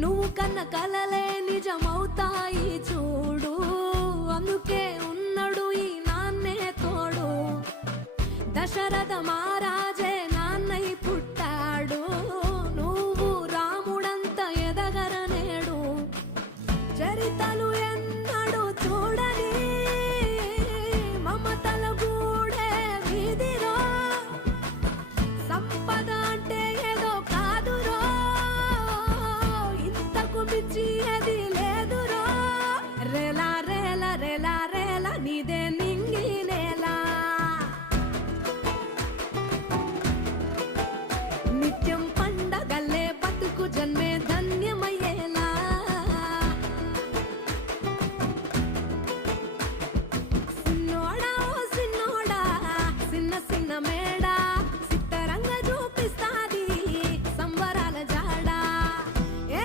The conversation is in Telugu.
నువ్వు కన్న కలలే నిజమవుతాయి చూడు, అందుకే ఉన్నడు ఈ నాన్నే తోడు. దశరథ మహారాజు